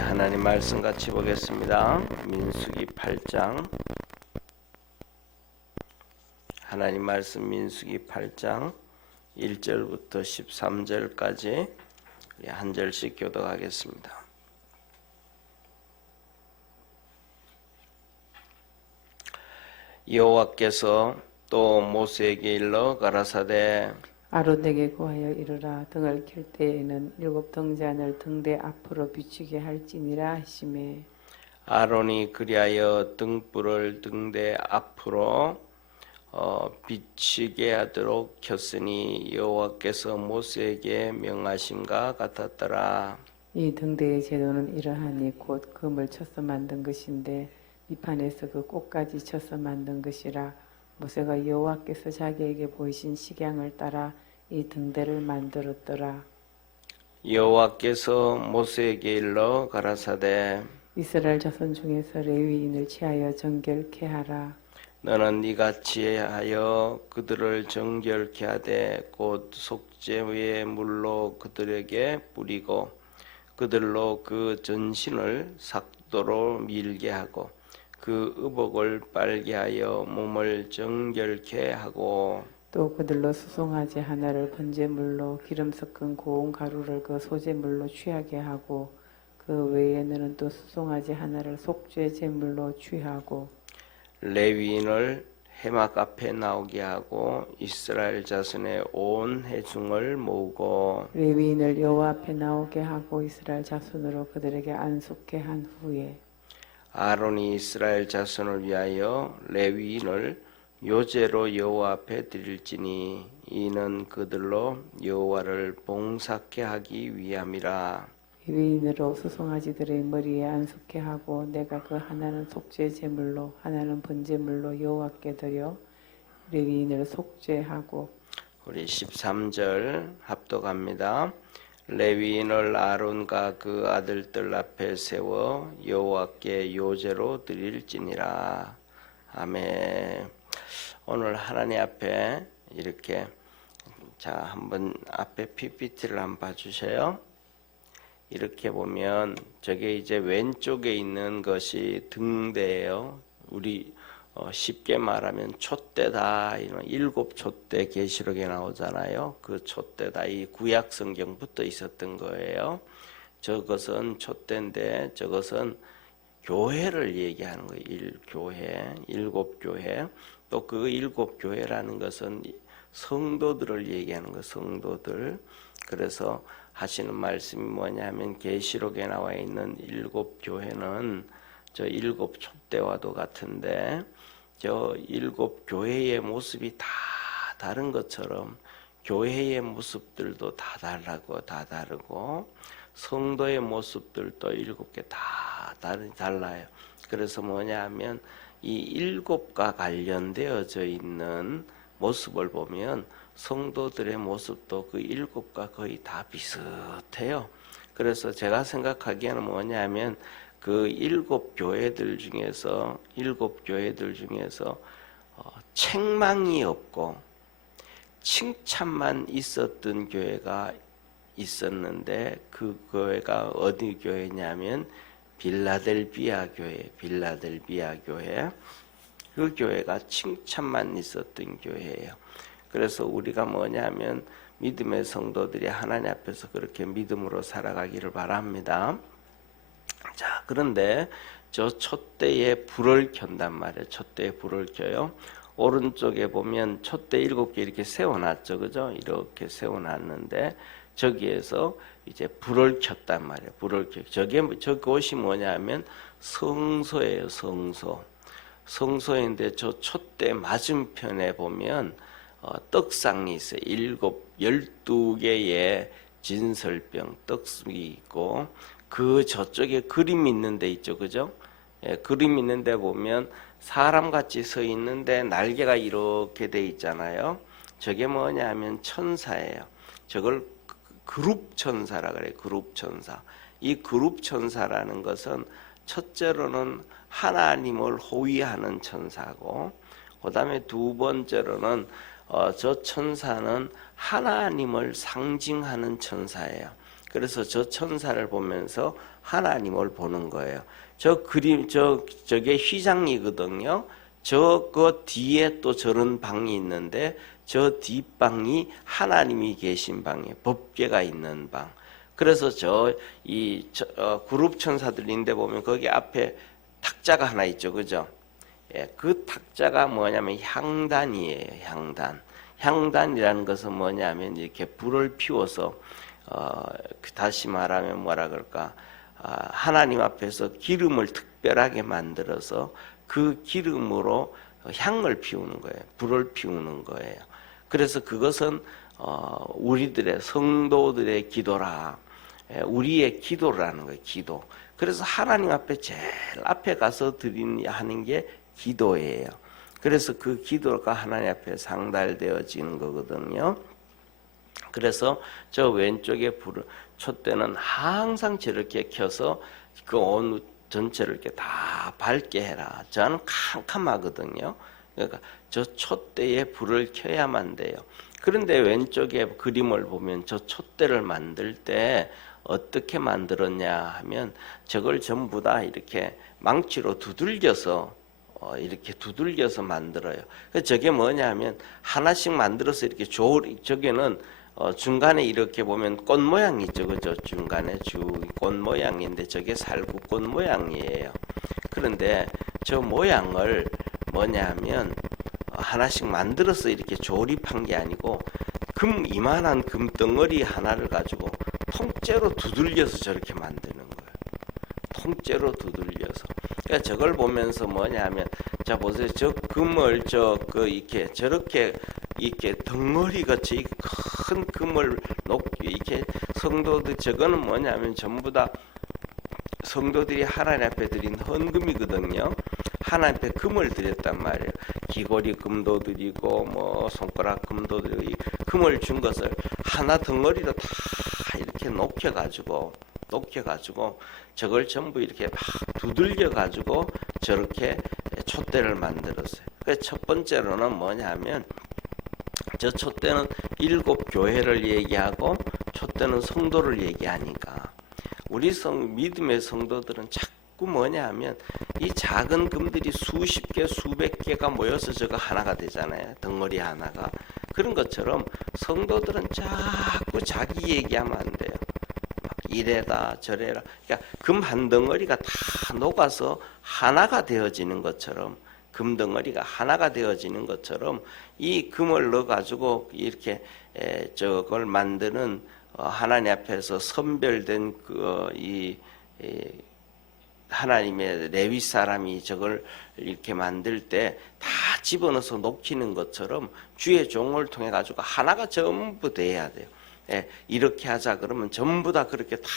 하나님 말씀 같이 보겠습니다. 민수기 8장. 하나님 말씀 민수기 8장 1절부터 13절까지 한 절씩 교독하겠습니다. 여호와께서 또 모세에게 일러 가라사대 아론에게 고하여 이르라. 등을 켤 때에는 7 등잔을 등대 앞으로 비추게 할지니라 하시매, 아론이 그리하여 등불을 등대 앞으로 비치게 하도록 켰으니 여호와께서 모세에게 명하심과 같았더라. 이 등대의 제도는 이러하니 곧 금을 쳐서 만든 것인데 밑판에서 그 꽃까지 쳐서 만든 것이라. 모세가 여호와께서 자기에게 보이신 식양을 따라 이 등대를 만들었더라. 여호와께서 모세에게 일러 가라사대 이스라엘 자손 중에서 레위인을 취하여 정결케 하라. 너는 네가 지혜하여 그들을 정결케 하되 곧 속죄의 물로 그들에게 뿌리고 그들로 그 전신을 삭도로 밀게 하고 그 의복을 빨게 하여 몸을 정결케 하고 또 그들로 수송아지 하나를 번제물로 기름 섞은 고운 가루를 그 소제물로 취하게 하고 그 외에 너는 또 수송아지 하나를 속죄 제물로 취하고 레위인을 해막 앞에 나오게 하고 이스라엘 자손의 온 회중을 모으고 레위인을 여호와 앞에 나오게 하고 이스라엘 자손으로 그들에게 안속케 한 후에 아론이 이스라엘 자손을 위하여 레위인을 요제로 여호와 앞에 드릴지니 이는 그들로 여호와를 봉사케 하기 위함이라. 레위인으로 수송아지들의 머리에 안속케 하고 내가 그 하나는 속죄 제물로 하나는 번제물로 여호와께 드려 레위인을 속죄하고. 우리 13절 합독합니다. 레위인을 아론과 그 아들들 앞에 세워 여호와께 요제로 드릴지니라. 아멘. 오늘 하나님 앞에 이렇게 한번 앞에 PPT를 한번 봐주세요. 이렇게 보면 저게 이제 왼쪽에 있는 것이 등대예요. 우리 쉽게 말하면 촛대다. 이런 7 촛대 계시록에 나오잖아요. 그 촛대다. 이 구약 성경부터 있었던 거예요. 저것은 촛대인데 저것은 교회를 얘기하는 거예요. 교회, 7 교회. 또 그 7 교회라는 것은 성도들을 얘기하는 거예요. 성도들. 그래서 하시는 말씀이 뭐냐면 계시록에 나와 있는 7 교회는 저 7 촛대와도 같은데 저 7 교회의 모습이 다 다른 것처럼 교회의 모습들도 다 다르고 성도의 모습들도 7개 다 달라요. 그래서 뭐냐면 이 7과 관련되어져 있는 모습을 보면 성도들의 모습도 그 7과 거의 다 비슷해요. 그래서 제가 생각하기에는 뭐냐면 그 7 교회들 중에서 책망이 없고 칭찬만 있었던 교회가 있었는데 그 교회가 어디 교회냐면 빌라델비아 교회. 그 교회가 칭찬만 있었던 교회예요. 그래서 우리가 뭐냐면 믿음의 성도들이 하나님 앞에서 그렇게 믿음으로 살아가기를 바랍니다. 자, 그런데 저 촛대에 불을 켠단 말이에요. 촛대에 불을 켜요. 오른쪽에 보면 촛대 7개 이렇게 세워놨죠. 그죠? 이렇게 세워놨는데 저기에서 이제 불을 켰단 말이에요. 저것이 뭐냐면 성소예요. 성소인데 저 촛대 맞은편에 보면 떡상이 있어요. 12개의 진설병 떡이 있고 그 저쪽에 그림 있는 데 있죠. 그죠? 예, 그림 있는 데 보면 사람같이 서 있는데 날개가 이렇게 돼 있잖아요. 저게 뭐냐면 천사예요. 저걸 그룹 천사라 그래요. 그룹 천사. 이 그룹 천사라는 것은 첫째로는 하나님을 호위하는 천사고 그 다음에 두 번째로는 저 천사는 하나님을 상징하는 천사예요. 그래서 저 천사를 보면서 하나님을 보는 거예요. 저 그림 저게 휘장이거든요. 저거 뒤에 또 저런 방이 있는데 저 뒷방이 하나님이 계신 방이에요. 법궤가 있는 방. 그래서 그룹 천사들인데 보면 거기 앞에 탁자가 하나 있죠, 그죠? 예, 그 탁자가 뭐냐면 향단이에요. 향단이라는 것은 뭐냐면 이렇게 불을 피워서 다시 말하면 뭐라 그럴까? 하나님 앞에서 기름을 특별하게 만들어서 그 기름으로 향을 피우는 거예요. 불을 피우는 거예요. 그래서 그것은 우리들의 성도들의 기도라. 우리의 기도라는 거예요. 기도. 그래서 하나님 앞에 제일 앞에 가서 하는 게 기도예요. 그래서 그 기도가 하나님 앞에 상달되어지는 거거든요. 그래서 저 왼쪽에 촛대는 항상 저렇게 켜서 그 온 전체를 이렇게 다 밝게 해라. 저는 캄캄하거든요. 그러니까 저 촛대에 불을 켜야만 돼요. 그런데 왼쪽에 그림을 보면 저 촛대를 만들 때 어떻게 만들었냐 하면 저걸 전부 다 이렇게 망치로 두들겨서 만들어요. 저게 뭐냐면 하나씩 만들어서 이렇게 저게는 중간에 이렇게 보면 꽃 모양이 있죠, 그죠? 중간에 꽃 모양인데 저게 살구꽃 모양이에요. 그런데 저 모양을 뭐냐면 하나씩 만들어서 이렇게 조립한 게 아니고 이만한 금덩어리 하나를 가지고 통째로 두들겨서 저렇게 만드는 거예요. 통째로 두들겨서. 그러니까 저걸 보면서 뭐냐면, 자 보세요. 저 금을 이렇게 저렇게 덩어리가 큰 금을 이렇게 성도들 저거는 뭐냐면 전부 다 성도들이 하나님 앞에 드린 헌금이거든요. 하나님 앞에 금을 드렸단 말이에요. 귀걸이 금도 드리고 뭐 손가락 금도 드리고 이 금을 준 것을 하나 덩어리로 다 이렇게 녹여가지고 저걸 전부 이렇게 막 두들겨가지고 저렇게 촛대를 만들었어요. 그래서 첫 번째로는 뭐냐면 저 촛대는 7 교회를 얘기하고 촛대는 성도를 얘기하니까 우리 믿음의 성도들은 자꾸 뭐냐 하면 이 작은 금들이 수십 개, 수백 개가 모여서 저거 하나가 되잖아요. 덩어리 하나가. 그런 것처럼 성도들은 자꾸 자기 얘기하면 안 돼요. 막 이래라 저래라. 그러니까 금 한 덩어리가 다 녹아서 하나가 되어지는 것처럼 금덩어리가 하나가 되어지는 것처럼 이 금을 넣어가지고 이렇게 저걸 만드는 하나님 앞에서 선별된 하나님의 레위 사람이 저걸 이렇게 만들 때 다 집어넣어서 녹이는 것처럼 주의 종을 통해 가지고 하나가 전부 돼야 돼요. 이렇게 하자 그러면 전부 다 그렇게 다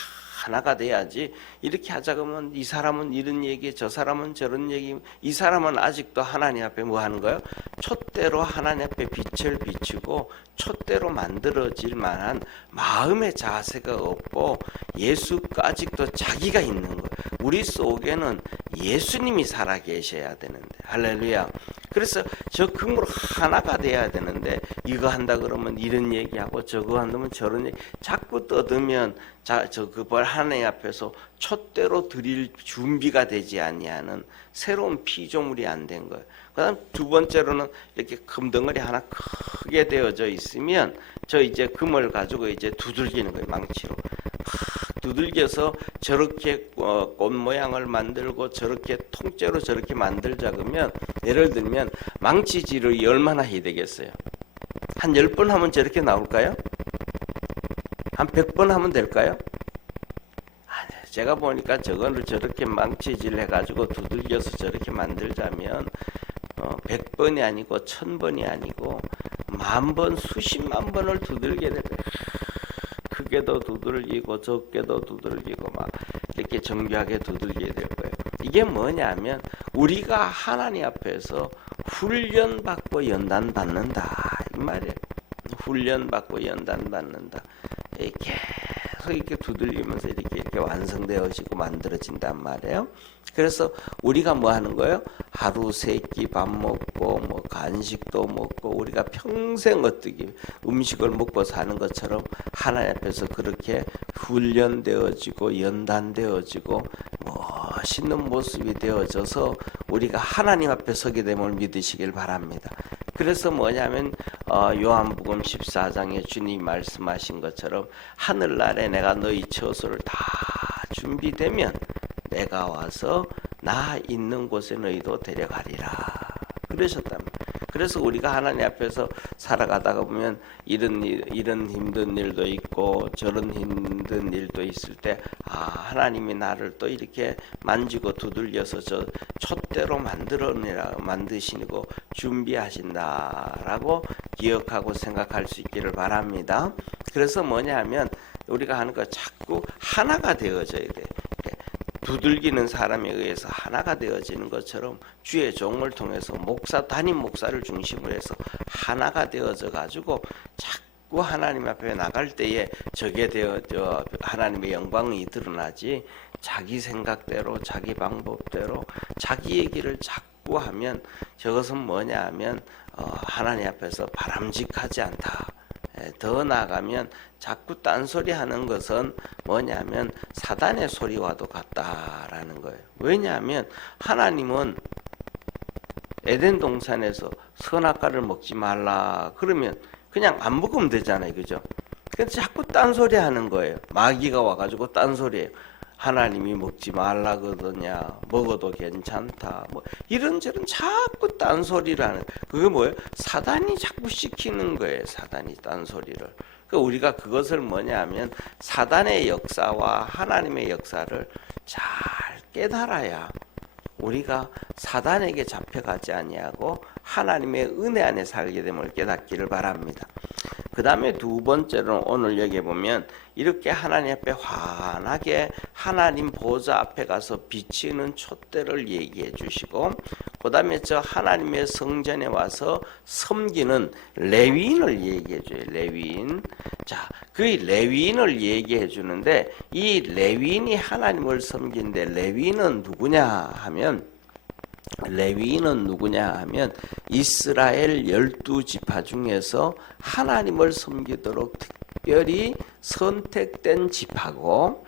하나가 돼야지. 이렇게 하자 그러면 이 사람은 이런 얘기, 저 사람은 저런 얘기. 이 사람은 아직도 하나님 앞에 뭐 하는 거예요? 촛대로 하나님 앞에 빛을 비추고 촛대로 만들어질 만한 마음의 자세가 없고 예수가 아직도 자기가 있는 거예요. 우리 속에는 예수님이 살아 계셔야 되는데, 할렐루야. 그래서 저 금으로 하나가 돼야 되는데 이거 한다 그러면 이런 얘기하고 저거 한다면 저런 얘기 자꾸 떠들면 그걸 하나님 앞에서 촛대로 드릴 준비가 되지 아니하는 새로운 피조물이 안 된 거예요. 그다음 두 번째로는 이렇게 금덩어리 하나 크게 되어져 있으면 저 이제 금을 가지고 이제 두들기는 거예요. 망치로 두들겨서 저렇게 꽃 모양을 만들고 저렇게 통째로 저렇게 만들자 그러면 예를 들면 망치질을 얼마나 해야 되겠어요? 한 10번 하면 저렇게 나올까요? 한 100번 하면 될까요? 제가 보니까 저거를 저렇게 망치질 해가지고 두들겨서 저렇게 만들자면 100번이 아니고 1000번이 아니고 10,000번, 수십만 번을 두들게 될 거예요. 크게도 두들기고 적게도 두들기고 막 이렇게 정교하게 두들게 될 거예요. 이게 뭐냐면 우리가 하나님 앞에서 훈련받고 연단받는다 이 말이에요. 훈련받고 연단받는다. 계속 이렇게 두들리면서 이렇게 완성되어지고 만들어진단 말이에요. 그래서 우리가 뭐 하는 거예요? 하루 세 끼 밥 먹고 뭐 간식도 먹고 우리가 평생 어떻게 음식을 먹고 사는 것처럼 하나님 앞에서 그렇게 훈련되어지고 연단되어지고 멋있는 모습이 되어져서 우리가 하나님 앞에 서게 됨을 믿으시길 바랍니다. 그래서 뭐냐면 요한복음 14장에 주님이 말씀하신 것처럼 하늘날에 내가 너희 처소를 다 준비되면 내가 와서 나 있는 곳에 너희도 데려가리라 그러셨답니다. 그래서 우리가 하나님 앞에서 살아가다가 보면 이런 힘든 일도 있고 저런 힘든 일도 있을 때 하나님이 나를 또 이렇게 만지고 두들려서 저 촛대로 만드시고 준비하신다라고 기억하고 생각할 수 있기를 바랍니다. 그래서 뭐냐면 우리가 하는 거 자꾸 하나가 되어져야 돼. 두들기는 사람에 의해서 하나가 되어지는 것처럼 주의 종을 통해서 담임 목사를 중심으로 해서 하나가 되어져 가지고 자꾸 하나님 앞에 나갈 때에 저게 되어져 하나님의 영광이 드러나지 자기 생각대로 자기 방법대로 자기 얘기를 자꾸 하면 저것은 뭐냐 하면 하나님 앞에서 바람직하지 않다. 더 나아가면 자꾸 딴소리 하는 것은 뭐냐면 사단의 소리와도 같다라는 거예요. 왜냐하면 하나님은 에덴 동산에서 선악과를 먹지 말라 그러면 그냥 안 먹으면 되잖아요. 그죠? 근데 자꾸 딴소리 하는 거예요. 마귀가 와가지고 딴소리해요. 하나님이 먹지 말라거든요. 먹어도 괜찮다. 뭐 이런저런 자꾸 딴소리를 하는. 그게 뭐예요? 사단이 자꾸 시키는 거예요. 사단이 딴소리를. 그러니까 우리가 그것을 뭐냐면 사단의 역사와 하나님의 역사를 잘 깨달아야 우리가 사단에게 잡혀가지 아니하고 하나님의 은혜 안에 살게 됨을 깨닫기를 바랍니다. 그 다음에 두 번째로는 오늘 여기 보면 이렇게 하나님 앞에 환하게 하나님 보좌 앞에 가서 비치는 촛대를 얘기해 주시고 그 다음에 저 하나님의 성전에 와서 섬기는 레위인을 얘기해 줘요. 레위인. 자, 그 레위인을 얘기해 주는데 이 레위인이 하나님을 섬기는데 레위인은 누구냐 하면 이스라엘 12지파 중에서 하나님을 섬기도록 특별히 선택된 지파고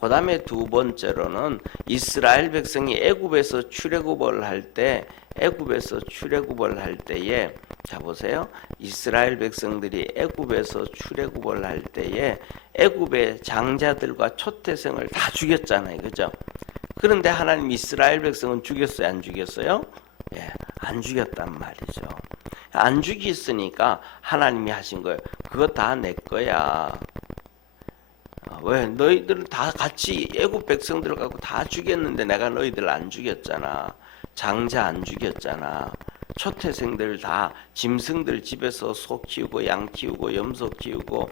그 다음에 두 번째로는 이스라엘 백성이 애굽에서 출애굽을 할 때에 자 보세요. 이스라엘 백성들이 애굽에서 출애굽을 할 때에 애굽의 장자들과 초태생을 다 죽였잖아요. 그죠? 그런데 하나님 이스라엘 백성은 죽였어요? 안 죽였어요? 예, 안 죽였단 말이죠. 안 죽였으니까 하나님이 하신 거예요. 그거 다 내 거야. 왜? 너희들 다 같이 애굽 백성들 갖고 다 죽였는데 내가 너희들 안 죽였잖아. 장자 안 죽였잖아. 초태생들 다 짐승들 집에서 소 키우고 양 키우고 염소 키우고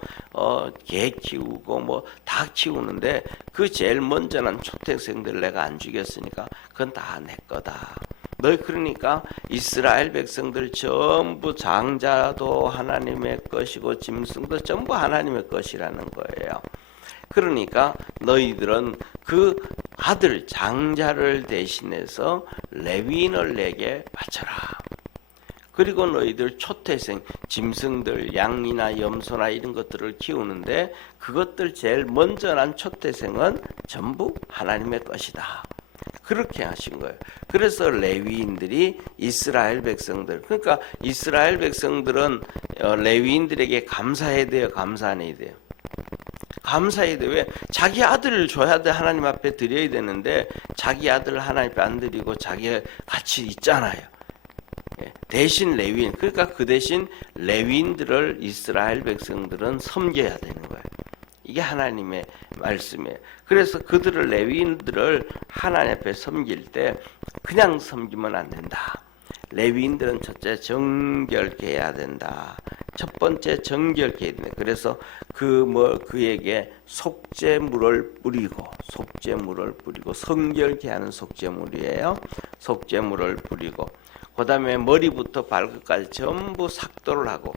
개 키우고 뭐 다 키우는데 그 제일 먼저 난 초태생들 내가 안 죽였으니까 그건 다 내 거다. 너희 그러니까 이스라엘 백성들 전부 장자도 하나님의 것이고 짐승도 전부 하나님의 것이라는 거예요. 그러니까 너희들은 그 아들 장자를 대신해서 레위인을 내게 바쳐라. 그리고 너희들 초태생 짐승들 양이나 염소나 이런 것들을 키우는데 그것들 제일 먼저 난 초태생은 전부 하나님의 것이다. 그렇게 하신 거예요. 그래서 레위인들이 이스라엘 백성들 그러니까 이스라엘 백성들은 레위인들에게 감사해야 돼요. 감사 안 해야 돼요. 감사해야 돼. 왜? 자기 아들을 줘야 돼. 하나님 앞에 드려야 되는데 자기 아들을 하나님 앞에 안 드리고 자기 같이 있잖아요. 대신 레위인 그러니까 그 대신 레위인들을 이스라엘 백성들은 섬겨야 되는 거예요. 이게 하나님의 말씀이에요. 그래서 그들을 레위인들을 하나님 앞에 섬길 때 그냥 섬기면 안 된다. 레위인들은 첫째 정결케 해야 된다. 첫 번째 정결케 해야 된다. 그래서 그에게 속죄물을 뿌리고 성결케 하는 속죄물이에요. 속죄물을 뿌리고 그 다음에 머리부터 발끝까지 전부 삭도를 하고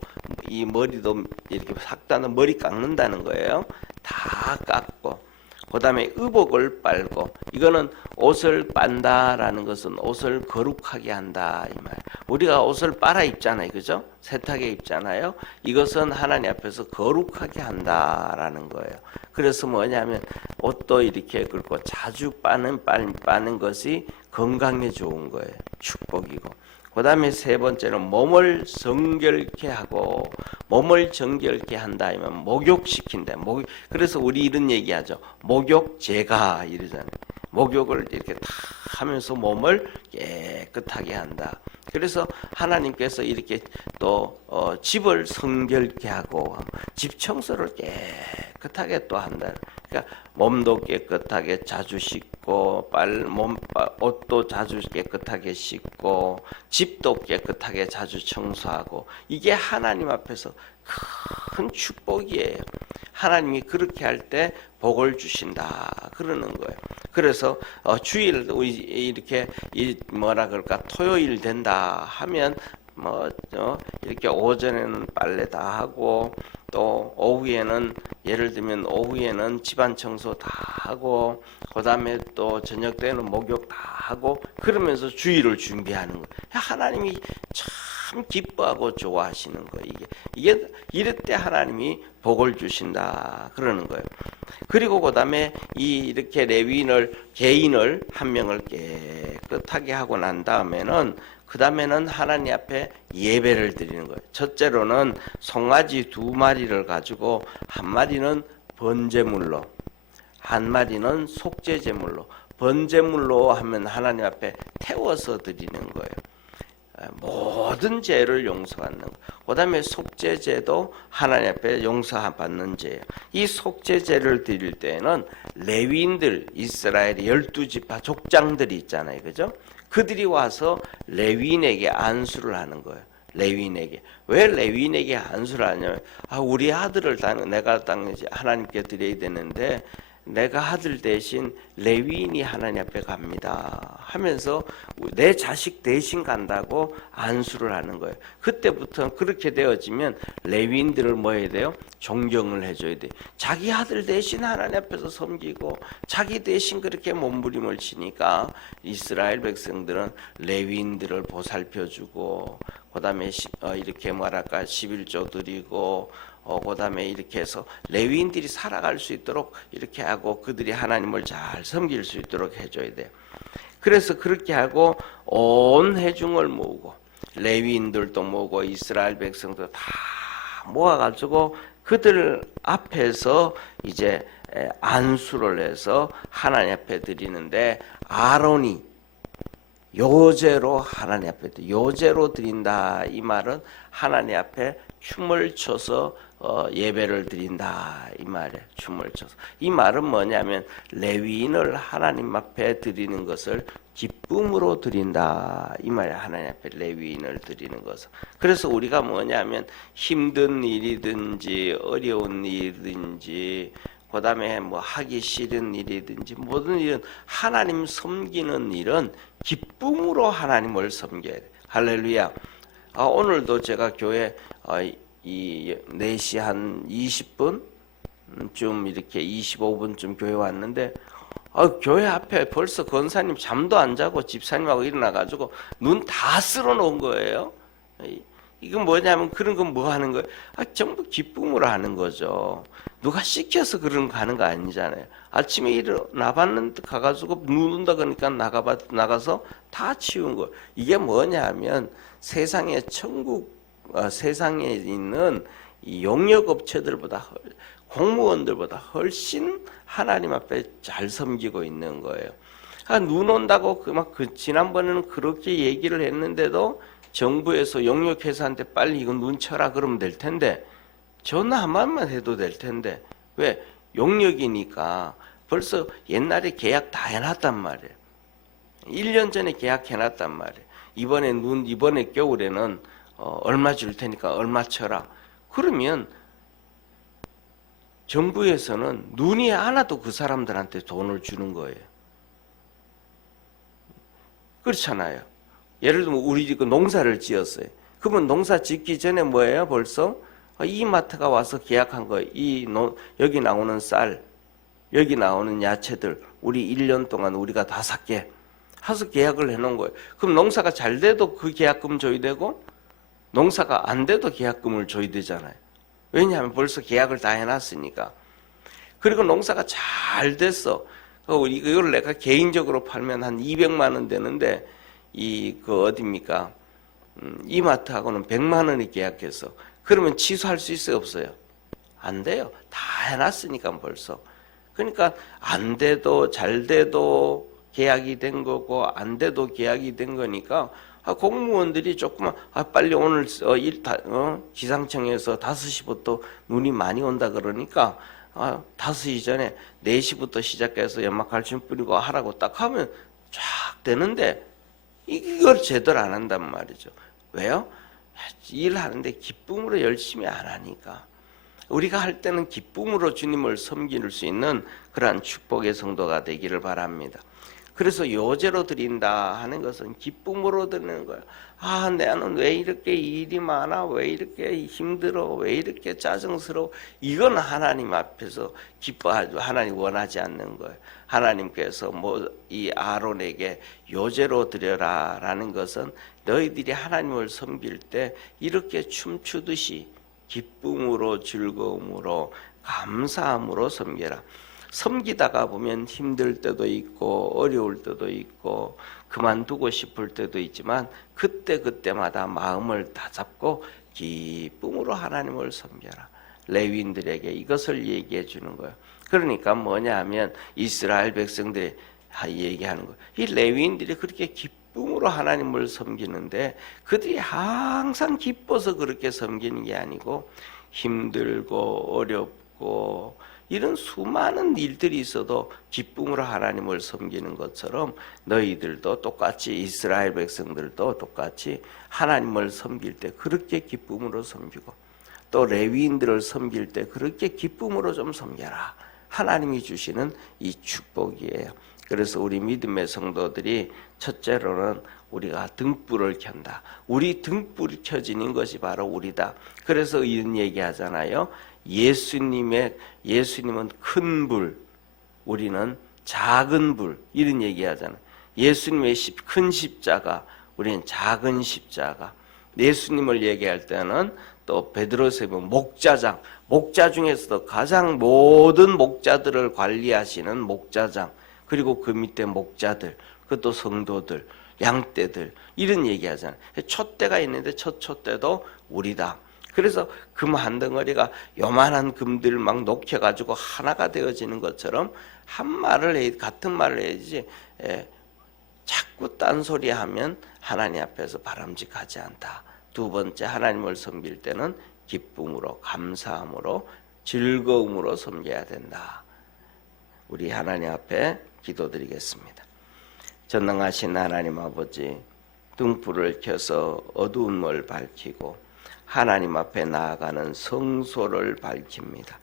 이 머리도 이렇게 삭도하는 머리 깎는다는 거예요. 다 깎고 그 다음에 의복을 빨고 이거는 옷을 빤다라는 것은 옷을 거룩하게 한다 이 말. 우리가 옷을 빨아 입잖아요, 그죠? 세탁해 입잖아요. 이것은 하나님 앞에서 거룩하게 한다라는 거예요. 그래서 뭐냐면 옷도 이렇게 긁고 자주 빠는 것이 건강에 좋은 거예요. 축복이고. 그 다음에 세 번째는 몸을 정결케 하고 몸을 정결케 한다 하면 목욕시킨다. 그래서 우리 이런 얘기하죠. 목욕제가 이러잖아요. 목욕을 이렇게 다 하면서 몸을 깨끗하게 한다. 그래서 하나님께서 이렇게 또 집을 성결케 하고 집 청소를 깨끗하게 또 한다. 그러니까 몸도 깨끗하게 자주 씻고 옷도 자주 깨끗하게 씻고 집도 깨끗하게 자주 청소하고 이게 하나님 앞에서 큰 축복이에요. 하나님이 그렇게 할 때 복을 주신다 그러는 거예요. 그래서 주일 이렇게 뭐라 그럴까 토요일 된다 하면 이렇게 오전에는 빨래 다 하고 또 오후에는 예를 들면 오후에는 집안 청소 다 하고 그다음에 또 저녁 때는 목욕 다 하고 그러면서 주일을 준비하는 거예요. 하나님이 참 기뻐하고 좋아하시는 거예요. 이게 이럴 때 하나님이 복을 주신다 그러는 거예요. 그리고 그다음에 이렇게 개인을 한 명을 깨끗하게 하고 난 다음에는 그 다음에는 하나님 앞에 예배를 드리는 거예요. 첫째로는 송아지 2마리를 가지고 한 마리는 번제물로 한 마리는 속죄제물로 번제물로 하면 하나님 앞에 태워서 드리는 거예요. 모든 죄를 용서받는 거. 그 다음에 속죄제도 하나님 앞에 용서받는 죄예요. 이 속죄제를 드릴 때에는 레위인들 이스라엘의 12지파 족장들이 있잖아요. 그죠? 그들이 와서 레위인에게 안수를 하는 거예요. 레위인에게. 왜 레위인에게 안수를 하냐면 우리 아들을 내가 하나님께 드려야 되는데 내가 아들 대신 레위인이 하나님 앞에 갑니다 하면서 내 자식 대신 간다고 안수를 하는 거예요. 그때부터 그렇게 되어지면 레위인들을 뭐 해야 돼요? 존경을 해줘야 돼. 자기 아들 대신 하나님 앞에서 섬기고 자기 대신 그렇게 몸부림을 치니까 이스라엘 백성들은 레위인들을 보살펴주고 그 다음에 이렇게 뭐랄까 11조 드리고 그 다음에 이렇게 해서 레위인들이 살아갈 수 있도록 이렇게 하고 그들이 하나님을 잘 섬길 수 있도록 해줘야 돼요. 그래서 그렇게 하고 온 회중을 모으고 레위인들도 모으고 이스라엘 백성도 다 모아가지고 그들 앞에서 이제 안수를 해서 하나님 앞에 드리는데 아론이 요제로 하나님 앞에 요제로 드린다 이 말은 하나님 앞에 춤을 춰서 예배를 드린다 이 말이에요. 춤을 춰서 이 말은 뭐냐면 레위인을 하나님 앞에 드리는 것을 기쁨으로 드린다 이 말이에요. 하나님 앞에 레위인을 드리는 것을. 그래서 우리가 뭐냐면 힘든 일이든지 어려운 일이든지 그 다음에 뭐 하기 싫은 일이든지 모든 일은 하나님 섬기는 일은 기쁨으로 하나님을 섬겨야 돼. 할렐루야. 오늘도 제가 교회 이 4시 한 20분쯤 이렇게 25분쯤 교회 왔는데 교회 앞에 벌써 권사님 잠도 안 자고 집사님하고 일어나가지고 눈 다 쓸어 놓은 거예요. 이건 뭐냐면 그런 건 뭐 하는 거예요? 전부 기쁨으로 하는 거죠. 누가 시켜서 그런 거 하는 거 아니잖아요. 아침에 일어나봤는데 가가지고 눈 온다 그러니까 나가서 다 치운 거. 이게 뭐냐면 세상에 세상에 있는 이 용역업체들보다 공무원들보다 훨씬 하나님 앞에 잘 섬기고 있는 거예요. 눈 온다고 지난번에는 그렇게 얘기를 했는데도 정부에서 용역회사한테 빨리 이거 눈 쳐라 그러면 될 텐데 전화 한 번만 해도 될 텐데 왜? 용역이니까 벌써 옛날에 계약 다 해놨단 말이에요. 1년 전에 계약해놨단 말이에요. 이번에 겨울에는 얼마 줄 테니까 얼마 쳐라. 그러면 정부에서는 눈이 안 와도 그 사람들한테 돈을 주는 거예요. 그렇잖아요. 예를 들면 우리 농사를 지었어요. 그러면 농사 짓기 전에 뭐예요? 벌써 이마트가 와서 계약한 거, 여기 나오는 쌀, 여기 나오는 야채들 우리 1년 동안 우리가 다 살게 해서 계약을 해놓은 거예요. 그럼 농사가 잘 돼도 그 계약금 줘야 되고 농사가 안 돼도 계약금을 줘야 되잖아요. 왜냐하면 벌써 계약을 다 해놨으니까. 그리고 농사가 잘 됐어. 이걸 내가 개인적으로 팔면 한 200만 원 되는데 어딥니까? 이마트하고는 100만 원이 계약해서 그러면 취소할 수 있어요, 없어요? 안 돼요. 다 해놨으니까 벌써. 그러니까 안 돼도 잘 돼도 계약이 된 거고 안 돼도 계약이 된 거니까 공무원들이 조금만 빨리 오늘 기상청에서 5시부터 눈이 많이 온다 그러니까 5시 전에 4시부터 시작해서 연막칼슘 뿌리고 하라고 딱 하면 쫙 되는데 이걸 제대로 안 한단 말이죠. 왜요? 일하는데 기쁨으로 열심히 안 하니까. 우리가 할 때는 기쁨으로 주님을 섬길 수 있는 그러한 축복의 성도가 되기를 바랍니다. 그래서 요제로 드린다 하는 것은 기쁨으로 드리는 거예요. 나는 왜 이렇게 일이 많아? 왜 이렇게 힘들어? 왜 이렇게 짜증스러워? 이건 하나님 앞에서 기뻐하죠. 하나님 원하지 않는 거예요. 하나님께서 이 아론에게 요제로 드려라라는 것은 너희들이 하나님을 섬길 때 이렇게 춤추듯이 기쁨으로 즐거움으로 감사함으로 섬겨라. 섬기다가 보면 힘들 때도 있고 어려울 때도 있고 그만두고 싶을 때도 있지만 그때마다 마음을 다잡고 기쁨으로 하나님을 섬겨라. 레위인들에게 이것을 얘기해 주는 거예요. 그러니까 뭐냐 하면 이스라엘 백성들이 얘기하는 거예요. 이 레위인들이 그렇게 기쁨으로 하나님을 섬기는데 그들이 항상 기뻐서 그렇게 섬기는 게 아니고 힘들고 어렵고 이런 수많은 일들이 있어도 기쁨으로 하나님을 섬기는 것처럼 너희들도 똑같이 이스라엘 백성들도 똑같이 하나님을 섬길 때 그렇게 기쁨으로 섬기고 또 레위인들을 섬길 때 그렇게 기쁨으로 좀 섬겨라. 하나님이 주시는 이 축복이에요. 그래서 우리 믿음의 성도들이 첫째로는 우리가 등불을 켠다. 우리 등불이 켜지는 것이 바로 우리다. 그래서 이런 얘기하잖아요. 예수님은 큰 불, 우리는 작은 불 이런 얘기하잖아요. 예수님의 큰 십자가, 우리는 작은 십자가. 예수님을 얘기할 때는 또 베드로서에 보면 목자장, 목자 중에서도 가장 모든 목자들을 관리하시는 목자장, 그리고 그 밑에 목자들, 그것도 성도들, 양떼들 이런 얘기하잖아요. 촛대가 있는데 첫 촛대도 우리다. 그래서 금 한 덩어리가 요만한 금들 막 녹여가지고 하나가 되어지는 것처럼 같은 말을 해야지 자꾸 딴소리 하면 하나님 앞에서 바람직하지 않다. 두 번째, 하나님을 섬길 때는 기쁨으로 감사함으로 즐거움으로 섬겨야 된다. 우리 하나님 앞에 기도드리겠습니다. 전능하신 하나님 아버지, 등불을 켜서 어두운 걸 밝히고 하나님 앞에 나아가는 성소를 밝힙니다.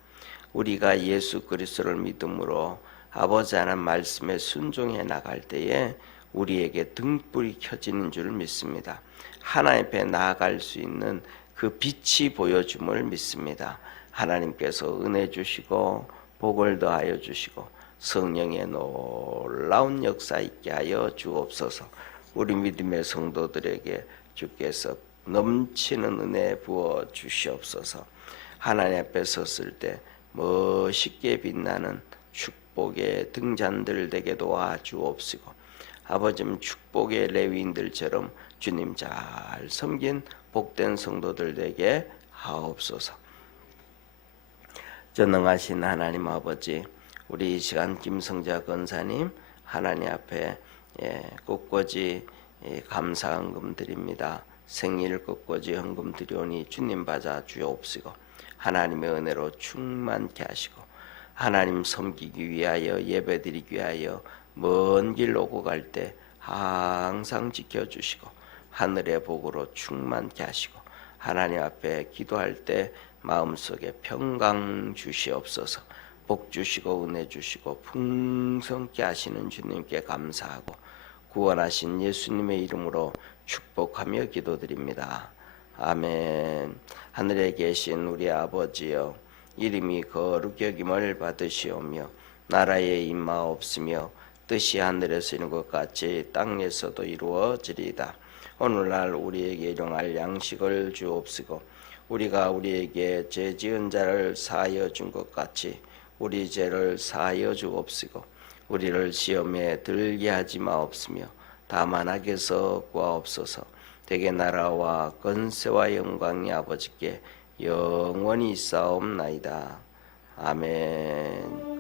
우리가 예수 그리스도를 믿음으로 아버지 하나님 말씀에 순종해 나갈 때에 우리에게 등불이 켜지는 줄 믿습니다. 하나님 앞에 나아갈 수 있는 그 빛이 보여줌을 믿습니다. 하나님께서 은혜 주시고 복을 더하여 주시고 성령의 놀라운 역사 있게 하여 주옵소서. 우리 믿음의 성도들에게 주께서 넘치는 은혜 부어 주시옵소서. 하나님 앞에 섰을 때 멋있게 빛나는 축복의 등잔들 되게 도와주옵시고 아버지는 축복의 레위인들처럼 주님 잘 섬긴 복된 성도들 되게 하옵소서. 전능하신 하나님 아버지, 우리 이 시간 김성자 권사님 하나님 앞에 꽃꽂이 감사헌금 드립니다. 생일 꽃꽂이 헌금 드리오니 주님 받아 주옵시고 하나님의 은혜로 충만케 하시고 하나님 섬기기 위하여 예배드리기 위하여 먼 길 오고 갈 때 항상 지켜주시고 하늘의 복으로 충만케 하시고 하나님 앞에 기도할 때 마음속에 평강 주시옵소서. 복 주시고 은혜 주시고 풍성케 하시는 주님께 감사하고 구원하신 예수님의 이름으로 축복하며 기도드립니다. 아멘. 하늘에 계신 우리 아버지여, 이름이 거룩히 여김을 받으시오며 나라에 임하옵시며 뜻이 하늘에서 이룬 것 같이 땅에서도 이루어지리이다. 오늘날 우리에게 일용할 양식을 주옵시고 우리가 우리에게 죄 지은 자를 사하여 준 것 같이 우리 죄를 사하여 주옵시고 우리를 시험에 들게 하지 마옵시며 다만 악에서 구하옵소서. 대개 나라와 권세와 영광이 아버지께 영원히 있사옵나이다. 아멘.